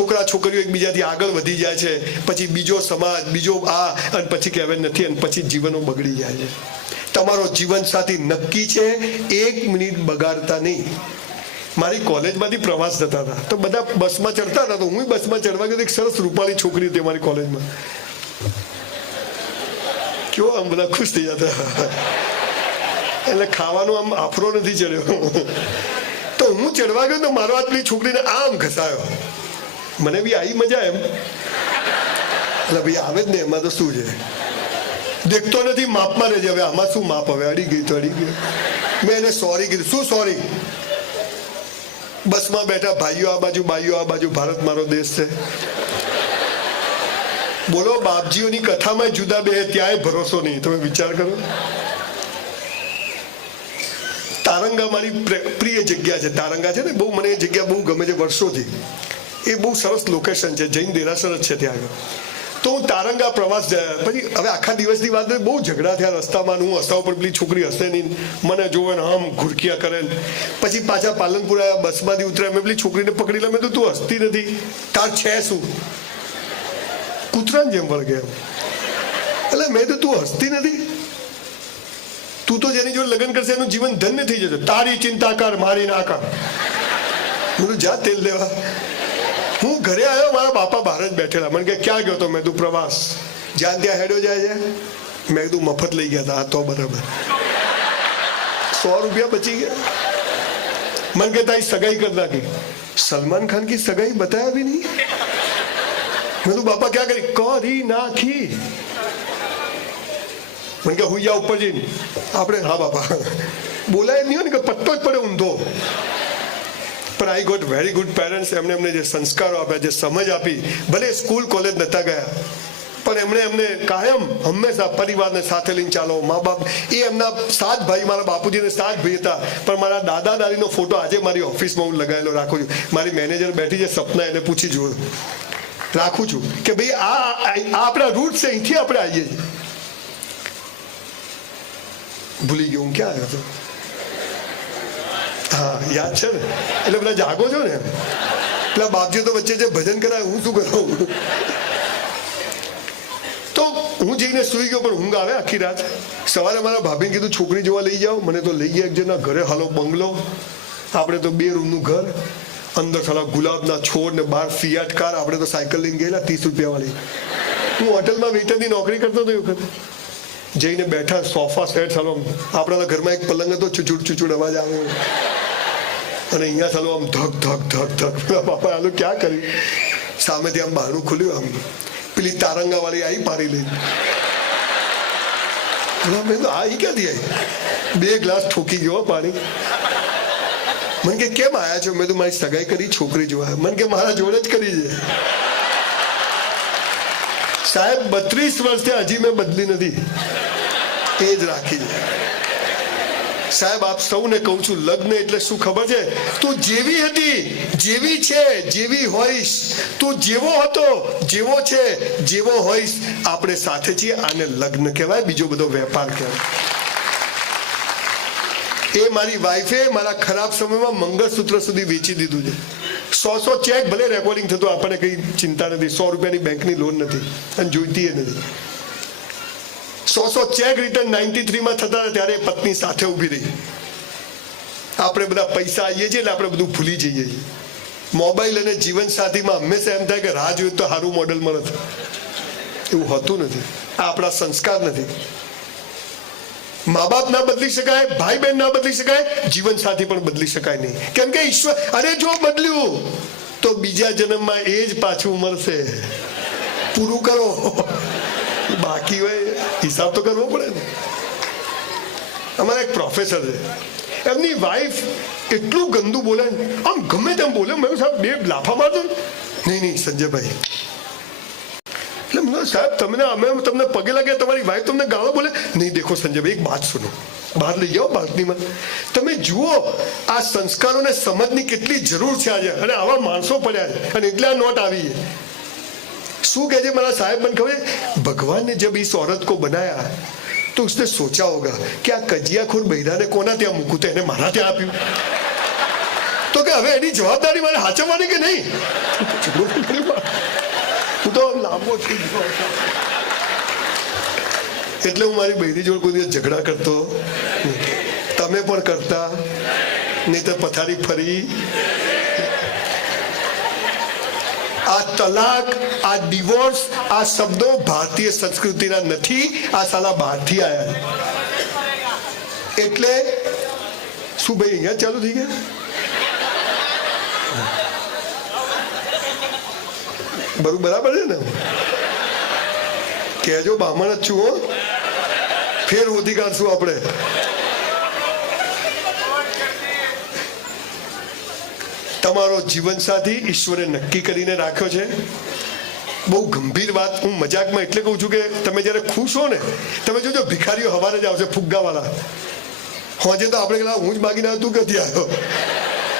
છોકરા છોકરીઓ એકબીજાથી આગળ વધી જાય છે, પછી બીજો સમાજ, બીજો આ, અને પછી કહેવાય નથી, અને પછી જીવનો બગડી જાય છે. તમારો જીવન સાથી નક્કી છે, 1 મિનિટ બગાડતા નહીં. મારી કોલેજમાંથી પ્રવાસ જતા હતા તો બધા બસમાં ચડતા હતા, તો હું બસમાં ચડવા ગયો. એક સરસ રૂપાળી છોકરી હતી મારી કોલેજમાં. કેવો આમ બધા ખુશ થઈ જતા, એટલે ખાવાનું આમ આફરો નથી ચડ્યો. તો હું ચડવા ગયો તો મારો હાથ પેલી છોકરીને આમ ઘસાયો. મને બી આવી મજા એમ, એટલે ભાઈ આવે જ ને, એમાં તો શું છે, દેખતો નથી, માપમાં રહેજે. હવે આમાં શું માપ, હવે અડી ગઈ તો અડી ગઈ. મેં એને સોરી કીધું. શું સોરી? બસમાં બેઠા ભાઈઓ આ બાજુ, બાઈઓ આ બાજુ, ભારત મારો દેશ છે. બોલો, બાપજીઓની કથામાં જુદા બે, ત્યાંય ભરોસો નહીં. તમે વિચાર કરો. તારંગા મારી પ્રિય જગ્યા છે. તારંગા છે ને, બહુ મને એ જગ્યા બહુ ગમે છે વર્ષોથી. એ બહુ સરસ લોકેશન છે, જૈન દેરાસર જ છે ત્યાં આગળ. તો હું તારંગા પ્રવાસ ગયા. પછી હવે આખા દિવસની વાત, બહુ ઝઘડા થયા રસ્તામાં. હું હસતા ઉપર પેલી છોકરી હસે નહીં, મને જોવે ને આમ ઘુરકિયા કરે. પછી પાછા પાલનપુર આવ્યા, બસમાંથી ઉતર્યા. મેં પેલી છોકરીને પકડી લે. મેં તો તું હસતી નથી, તાર છે શું? કૂતરાને જેમ વળગે એમ. એટલે મેં તો તું હસતી નથી, તું તો જેની જોડે લગ્ન કરશે એનું જીવન ધન્ય થઈ જશે. તારી ચિંતા કર, મારી ના કર. બધું જા તેલ લેવા. હું ઘરે આવ્યો, મારા બાપા બહાર જ બેઠેલા. મને કે ક્યાં ગયો તો? મેં તું પ્રવાસ. જ્યાં ત્યાં હેડ્યો જાય છે. મેં કીધું મફત લઈ ગયા હતા. તો બરાબર, 100 રૂપિયા બચી ગયા. મને કે તારી સગાઈ કરી નાખી. સલમાન ખાન કી સગાઈ બતાયા भी नहीं. મેં તું બાપા ક્યાં કરી નાખી. મને કે હું જા ઉપર જઈને. આપણે હા બાપા બોલાય નહીં હોય ને, કે પત્તો જ પડે ઊંધો. પણ I got very good parents. એમને જે સંસ્કારો આપ્યા, જે સમજ આપી, ભલે સ્કૂલ કોલેજ નતા ગયા, પણ એમને કાયમ હંમેશા પરિવારને સાથે લઈને ચાલો. મા બાપ એ એમના 7 ભાઈ, મારા બાપુજીને 7 ભાઈ હતા, પણ મારા દાદા દાદીનો ફોટો આજે મારી ઓફિસમાં હું લગાવેલો રાખું છું. મારી મેનેજર બેઠી છે સપના, એને પૂછી જુઓ, રાખું છું કે ભાઈ આ આપણા રૂટ છે, અહીંથી આપણે આવીએ છીએ. ભૂલી ગયો હું ક્યાં આવ્યો હતો. હા યાદ છે ને. એટલે પેલા જાગો છો ને, પેલા બાપજી તો વચ્ચે જે ભજન કરાય, હું શું કરું. તો હું જઈને સુઈ ગયો, પણ ઊંઘ આવે આખી રાત. સવારે મારા ભાભીને કીધું છોકરી જોવા લઈ જાઓ. મને તો લઈ ગયા એક જણના ઘરે. હાલો બંગલો, આપણે તો 2 રૂમનું ઘર, અંદર સાલા ગુલાબના છોડ ને બહાર ફિયાટ કાર. આપણે તો સાયકલ લઈને ગયેલા 30 રૂપિયા વાળી. હું હોટલમાં વેઇટરની નોકરી કરતો હતો એ વખતે. જઈને બેઠા, સોફા સેટ. સાલો આપણા ઘરમાં એક પલંગ હતો, ચૂચુડ અવાજ આવે, અને અહીંયા ચાલો આમ ધક ધક ધક ધક. બાપા આલો ક્યાં કર્યું. સામેથી આમ બહારનું ખુલ્યું, આમ પેલી તારંગા વાળી આવી પારી લઈ. મેં તો આ ક્યાંથી આવી? 2 ગ્લાસ ઠોકી ગયો પાણી. મને કે કેમ આયા છો? મેં તો મારી સગાઈ કરી, છોકરી જોવા. મને કે મારા જોડે જ કરી છે સાહેબ. 32 વર્ષથી હજી મેં બદલી નથી, એ જ રાખી છે સાહેબ. આપ સૌને કહું છું, લગ્ન એટલે શું ખબર છે? તું જેવી હતી, જેવી છે, જેવી હોઈશ. તું જેવો હતો, જેવો છે, જેવો હોઈશ. આપણે સાથે છીએ. આને લગ્ન કહેવાય, બીજો બધો વેપાર કહેવાય. એ મારી વાઈફે મારા ખરાબ સમયમાં મંગળસૂત્ર સુધી વેચી દીધું છે. 100 ચેક, ભલે રેકોર્ડિંગ થતું, આપણને કઈ ચિંતા નથી. 100 રૂપિયાની બેંકની લોન નથી, અને જોઈતી એ નથી. 100 ચેક રિટર્ન 93માં થતા ત્યારે પત્ની સાથે ઉભી રહી. આપણે બધા પૈસા આવીએ છીએ એટલે આપણે બધું ભૂલી જઈએ છીએ. મોબાઈલ અને જીવન સાથીમાં હંમેશા એમ થાય કે રાહ જોયું તો સારું મોડલ મળે. એવું હોતું નથી. આ આપણા સંસ્કાર નથી. મા બાપ ના બદલી શકાય, ભાઈ બહેન ના બદલી શકાય, જીવન સાથી પણ બદલી શકાય નહીં. કેમ કે ઈશ્વર, અરે જો બદલ્યું તો બીજા જન્મમાં એ જ પાછું મળશે. પૂરું કરો, બાકી હોય હિસાબ તો કરવો પડે ને. અમારા એક પ્રોફેસર છે, એમની વાઈફ એટલું ગંદુ બોલે, આમ ગમે તેમ બોલે. મેં સાહેબ 2 લાફા મારતો. નહીં સંજયભાઈ, એટલે સાહેબ તમને પગે લાગ્યા, તમારી વાઈફ તમને ગાળો બોલે. નહીં દેખો સંજયભાઈ, એક વાત સુનો, બહાર લઈ જાઓ બાલ્કનીમાં. તમે જુઓ આ સંસ્કારોને સમજની કેટલી જરૂર છે આજે, અને આવા માણસો પડ્યા છે, અને એટલે આ નોટ આવી છે. શું કહે છે મારા સાહેબ? મને ખબર, ભગવાન ને જબ इस औरत को बनाया तो उसने सोचा होगा कि આ કજિયાખોર બૈરાને કોના ત્યાં મૂકું, તો એને મારા ત્યાં આપ્યું. તો કે હવે એની જવાબદારી મારે સાચવવાની કે નહીં? હું તો લાંબો થઈ ગયો. એટલે હું મારી બહેરી જોડે કોઈ દિવસ ઝઘડા કરતો, તમે પણ કરતા નહીં તો પથારી ફરી. આ તલાક, આ ડિવોર્સ, આ શબ્દો ભારતીય સંસ્કૃતિના નથી, આ સાલા બહારથી આવ્યા. એટલે શું ભાઈ અહીંયા ચાલુ થઈ ગયા? બરાબર છે ને? કહેજો બામણ જ છું હો, ફેર હોતી કાઢશું આપણે. તમારો જીવનસાથી ઈશ્વરે નક્કી કરીને રાખ્યો છે. બહુ ગંભીર વાત. હું મજાકમાં એટલે કહું છું કે તમે જયારે ખુશ હો ને, તમે જોજો ભિખારીઓ હવારે જ આવશે ફુગ્ગાવાળા. હોજે તો આપણે હું જ માગીને આવ્યો, તું ક્યાંથી આવ્યો?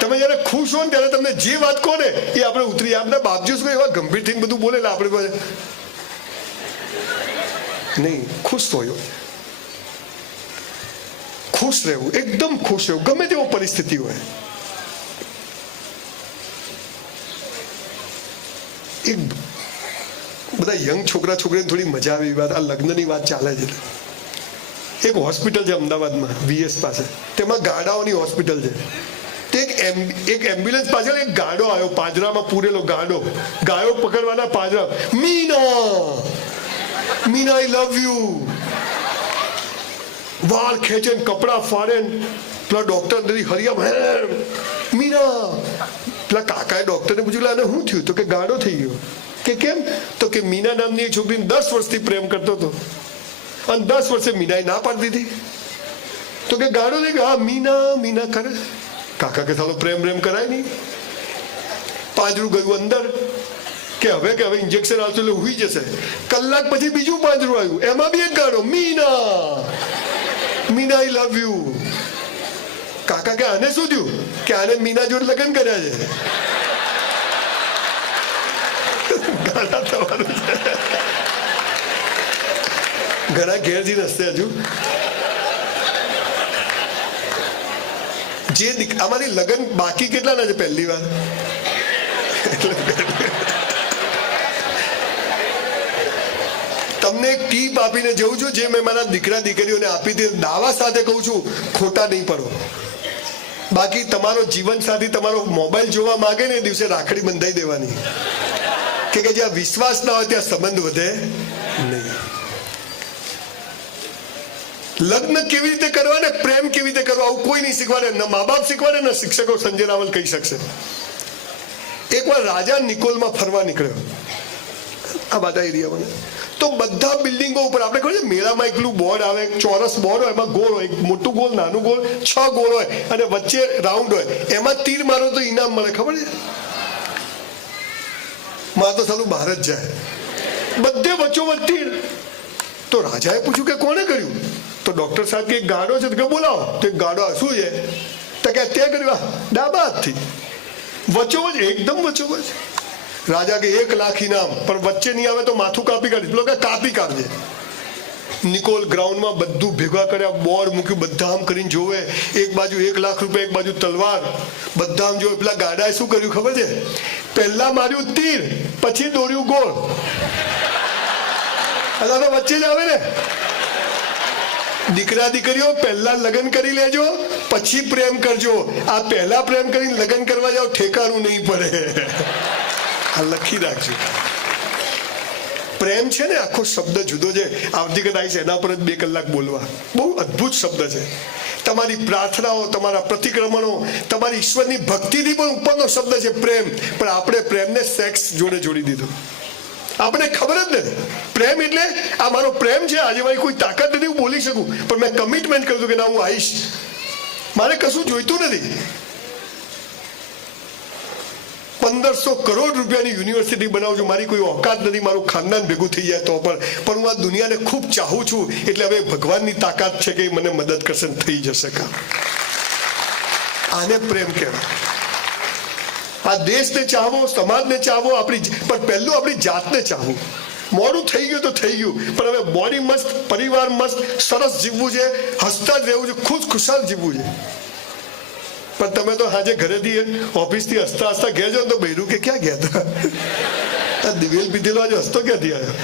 તમે જયારે ખુશ હો ને ત્યારે તમને જે વાત કહો ને એ આપણે ઉતરી. આપણા બાપજી શું એવા ગંભીર થઈને બધું બોલે આપણે પાસે નહીં. ખુશ થયો, ખુશ રહેવું, એકદમ ખુશ રહેવું ગમે તેવો પરિસ્થિતિ હોય. એક બધા યંગ છોકરા છોકરીને થોડી મજા આવે એવી વાત. આ લગ્નની વાત ચાલે છે. એક હોસ્પિટલ છે અમદાવાદમાં VS પાસે, તેમાં ગાડાઓની હોસ્પિટલ છે. એક એમ્બ્યુલન્સ પાછળ એક ગાડો આવ્યો, પાંજરામાં પૂરેલો ગાડો, ગાયો પકડવાના પાંજરા. મીના આઈ લવ યુ. વાળ ખેંચે, કપડા ફાડે. પેલા ડોક્ટર હરિયા મીના. પેલા કાકાએ ડોક્ટરને પૂછ્યું આને શું થયું? તો કે ગાડો થઈ ગયો. કે કેમ? તો કે મીના નામની એક છોકરીને 10 વર્ષથી પ્રેમ કરતો હતો અને 10 વર્ષે મીનાએ ના પાડી દીધી. તો કે ગાડો થઈ ગયો. હા, મીના કરે. કાકા કે સાલો પ્રેમ કરાય નહીં. પાંજરું ગયું અંદર કે હવે ઇન્જેક્શન આવશે એટલે હુઈ જશે. કલાક પછી બીજું પાંજરું આવ્યું, એમાં બી એક ગાડો. મીના આઈ લવ યુ. કાકા કે આને શું થયું? કે આને મીના જોડે લગ્ન કર્યા છે. ગાડા થવાનું છે. ઘણા ઘેરથી રસ્તે હજુ જે અમારી લગ્ન બાકી કેટલા ના છે પહેલી વાર? તમને એક ટીપ આપીને જઉં છું, જે મેં મારા દીકરા દીકરીઓને આપી હતી. દાવા સાથે કહું છું, ખોટા નહીં પડો. બાકી તમારો જીવન સાથી તમારો મોબાઈલ જોવા માંગે ને એ દિવસે રાખડી બંધાઈ દેવાની. કે જ્યાં વિશ્વાસ ના હોય ત્યાં સંબંધ વધે નહીં. લગ્ન કેવી રીતે કરવા ને પ્રેમ કેવી રીતે કરવા આવું કોઈ નહીં શીખવાડે. ન મા બાપ શીખવાડે, ન શિક્ષકો. સંજય રાવલ કહી શકશે. એકવાર રાજા નિકોલમાં ફરવા નીકળ્યો આ બધા એરિયામાં. તો બધા બિલ્ડિંગો ઉપર આપણે ખબર છે મેળામાં એકલું બોર્ડ આવે, ચોરસ બોર્ડ હોય, એમાં ગોળ હોય, મોટું ગોળ, નાનું ગોળ, 6 ગોળ હોય અને વચ્ચે રાઉન્ડ હોય. એમાં તીર મારો તો ઇનામ મળે. ખબર છે? મારે તો સાલું બહાર જ જાય. બધે વચ્ચોવચ્ચ તીર. તો રાજાએ પૂછ્યું કે કોણે કર્યું? તો ડોક્ટર સાહેબ કે એક ગાડો છે. કે બોલાવો. તો એક ગાડો શું છે? તો કે તે કર્યું ડાબા હાથથી. વચ્ચોવચ્ચ, એકદમ વચ્ચોવચ્ચ. રાજા કે 1 લાખ ઇનામ, પણ વચ્ચે નહીં આવે તો માથું કાપી કાઢીશ. લોકો કાપી કાઢજે. નિકોલ ગ્રાઉન્ડમાં બધું ભેગા કર્યા, બોર્ડ મૂક્યું, બધા આમ કરીને જોવે. એક બાજુ 1 લાખ રૂપિયા, એક બાજુ તલવાર. બધા આમ જોવે. પેલા ગાડાએ શું કર્યું ખબર છે? પહેલા માર્યું તીર, પછી દોર્યું ગોળ. તો વચ્ચે જ આવે ને. દીકરા દીકરીઓ પહેલા લગ્ન કરી લેજો, પછી પ્રેમ કરજો. આ પહેલા પ્રેમ કરીને લગ્ન કરવા જાવ, ઠેકાણું નહીં પડે. આ લખી રાખજો. પ્રેમ છે ને, આખો શબ્દ જુદો છે. આવતી વખત આવીશ એના પર જ 2 કલાક બોલવા. બહુ અદ્ભુત શબ્દ છે. તમારી પ્રાર્થનાઓ, તમારા પ્રતિક્રમણો, તમારી ઈશ્વરની ભક્તિથી પણ ઉપરનો શબ્દ છે પ્રેમ. પણ આપણે પ્રેમને સેક્સ જોડે જોડી દીધો. આપણે ખબર જ નથી. પ્રેમ એટલે આ મારો પ્રેમ છે, આજે મારી કોઈ તાકાત નથી હું બોલી શકું, પણ મેં કમિટમેન્ટ કર્યું કે ના હું આવીશ. મારે કશું જોઈતું નથી. 1500 કરોડ રૂપિયાની યુનિવર્સિટી બનાવું છું. મારી કોઈ ઓકાત નથી, મારું ખાનદાન ભેગું થઈ જાય તો પણ હું આ દુનિયાને ખૂબ ચાહું છું. એટલે હવે ભગવાનની તાકાત છે કે મને મદદ કરશે, થઈ જશે કામ. આને પ્રેમ કહેવાય. આ દેશને ચાહવો, સમાજને ચાહવો, પણ પહેલું આપણી જાતને ચાહવું. મોડું થઈ ગયું તો થઈ ગયું, પણ હવે બોડી મસ્ત, પરિવાર મસ્ત, સરસ જીવવું છે, હસતા જ રહેવું છે, ખુશાલ જીવવું છે. પણ તમે તો આજે ઘરેથી ઓફિસથી હસતા હસતા ઘેર જાઓ તો બૈરું કે ક્યાં ગયા હતા, આ દિવેલ પીધેલો આજે હસતો ક્યાંથી આવ્યો?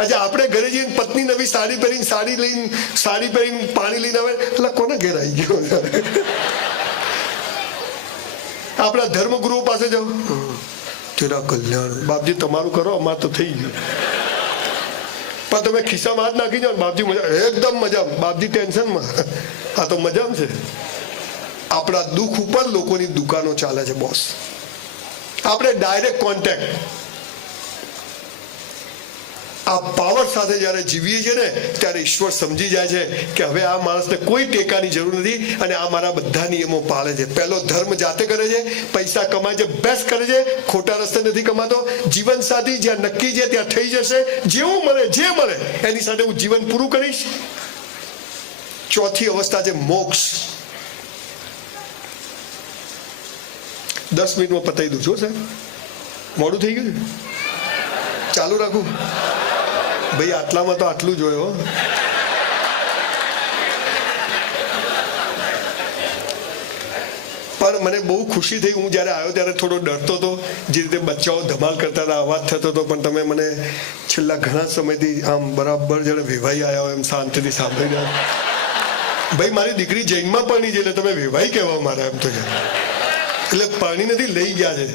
આજે આપણે ઘરે જઈને પત્ની નવી સાડી પહેરીને સાડી પહેરીને પાણી લઈને આવે એટલે કોને ઘેર આવી ગયો? આપણા ધર્મગુરુ પાસે જાઓ, તેરા કલ્યાણ બાપજી તમારું કરો, અમાર તો થઈ ગયું. પણ તમે ખિસ્સામાં હાથ નાખી જાઓ, બાપજી મજા, એકદમ મજા, બાપજી ટેન્શનમાં, આ તો મજામાં છે. આપણા દુઃખ ઉપર લોકોની દુકાનો ચાલે છે બોસ. આપણે ડાયરેક્ટ કોન્ટેક્ટ આ પાવર સાથે જયારે જીવીએ છીએ ને ત્યારે ઈશ્વર સમજી જાય છે કે હવે આ માણસને કોઈ ટેકાની જરૂર નથી અને આ મારા બધા નિયમો પાળે છે. પહેલો ધર્મ જાતે કરે છે, પૈસા કમાય છે, બેસ્ટ કરે છે, ખોટા રસ્તે નથી કમાતો. જીવન સાથી જ્યાં નક્કી છે ત્યાં થઈ જશે, જેવું મળે જે મળે એની સાથે હું જીવન પૂરું કરીશ. ચોથી અવસ્થા છે મોક્ષ. 10 મિનિટમાં પતાવી દઉં છું સાહેબ, મોડું થઈ ગયું, ચાલુ રાખું ભાઈ, આટલામાં તો આટલું જ હોય હો. પણ મને બહુ ખુશી થઈ. હું જ્યારે આવ્યો ત્યારે થોડો ડરતો હતો, જે રીતે બચ્ચાઓ ધમાલ કરતા હતા, અવાજ થતો હતો, પણ તમે મને છેલ્લા ઘણા સમયથી આમ બરાબર જાણે વેવાઈ આવ્યા હોય એમ શાંતિથી સાંભળી રહ્યા. ભાઈ મારી દીકરી જૈનમાં પરણી છે એટલે તમે વેવાઈ કહેવા મારા એમ તો, એટલે પરણી નથી લઈ ગયા છે.